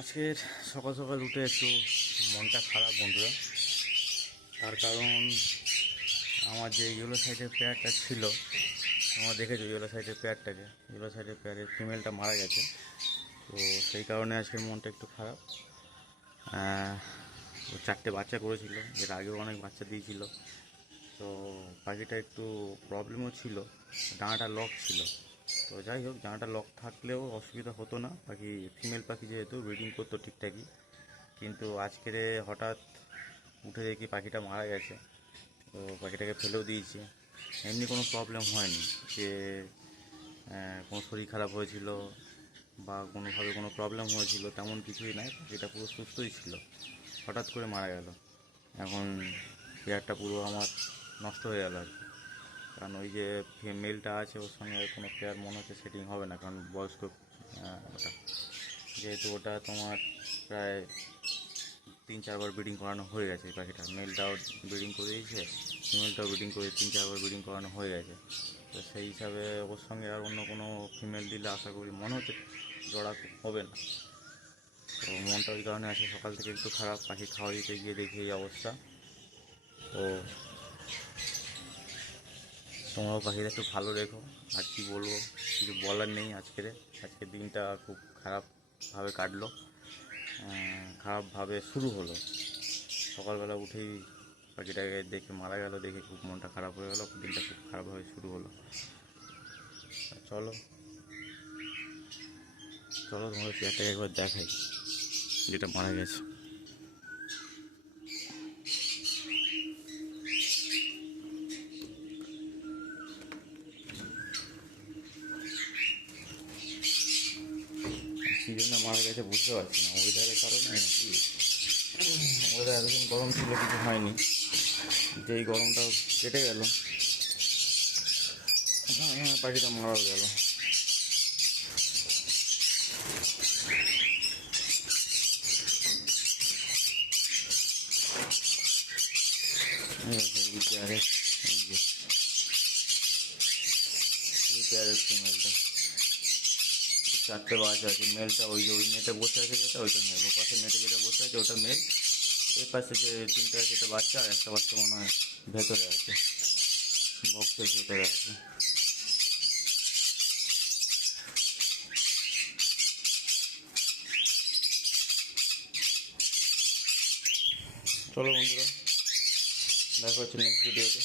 আজকের সকাল সকাল উঠে একটু মনটা খারাপ বন্ধুরা। তার কারণ আমার যে ইয়েলো সাইডের পেয়ারটা ছিল, তোমরা দেখেছো ইয়েলো সাইডের পেয়ারটাকে, ইয়েলো সাইডের পেয়ারের ফিমেলটা মারা গেছে। তো সেই কারণে আজকের মনটা একটু খারাপ। ও 4টে বাচ্চা করেছিল, এর আগেও অনেক বাচ্চা দিয়েছিল। তো পাখিটা একটু প্রবলেমও ছিল, ডানাটা লক ছিল। তো যাই হোক, ডানাটা লক থাকলেও অসুবিধা হতো না, পাখি ফিমেল পাখি যেহেতু ব্রিডিং করতো ঠিকঠাকই। কিন্তু আজকের হঠাৎ উঠে দেখি পাখিটা মারা গেছে। তো পাখিটাকে ফেলেও দিয়েছি। এমনি কোনো প্রবলেম হয়নি যে কোনো শরীর খারাপ হয়েছিল বা কোনোভাবে কোনো প্রবলেম হয়েছিল, তেমন কিছুই নয়। পাখিটা পুরো সুস্থই ছিল, হঠাৎ করে মারা গেল। এখন পেয়ারটা পুরো আমার নষ্ট হয়ে গেল আর কি। কারণ ওই যে মেলটা আছে, ওর সঙ্গে কোনো পেয়ার মনে হচ্ছে সেটিং হবে না, কারণ বয়স্ক ওটা, যেহেতু ওটা তোমার প্রায় 3-4বার ব্রিডিং করানো হয়ে গেছে। এই পাখিটা মেলটাও ব্রিডিং করে দিয়েছে, ফিমেলটাও ব্রিডিং করে 3-4বার ব্রিডিং করানো হয়ে গেছে। তো সেই হিসাবে ওর সঙ্গে আর অন্য কোনো ফিমেল দিলে আশা করি মনে হচ্ছে জোড়া হবে না। তো মনটা ওই কারণে আছে, সকাল থেকে একটু খারাপ। পাখি খাওয়া দিতে গিয়ে দেখি এই অবস্থা। তো তোমরাও পাখিটা একটু ভালো রেখো। আর কি বলবো, কিছু বলার নেই। আজকের দিনটা খুব খারাপভাবে কাটলো, খারাপভাবে শুরু হলো। সকালবেলা উঠেই পাখিটাকে দেখে মারা গেল, দেখে খুব মনটা খারাপ হয়ে গেল। দিনটা খুব খারাপভাবে শুরু হলো। চলো চলো তোমাদের পেয়ারটাকে একবার দেখাই, যেটা মারা গেছে। কী জন্য মারা গেছে বুঝতে পারছি না, ওয়েদারের কারণে নাকি। ওয়েদার এতদিন গরম ছিল, কিছু হয়নি, যেই গরমটা কেটে গেল পাখিটা মারাও গেল। এই পেয়ারের ফিমেলটা 4টে বাচ্চা আছে। মেলটা ওই যে ওই নেটে বসে আছে, যেটা ওইটা মেল। ও পাশে নেটে যেটা বসে আছে ওটা মেল। এর পাশে যে 3টে আছে এটা বাচ্চা, আর একটা বাচ্চা মনে হয় ভেতরে আছে, বক্সের ভেতরে আছে। চলো বন্ধুরা, দেখা হচ্ছে নেক্সট ভিডিওতে।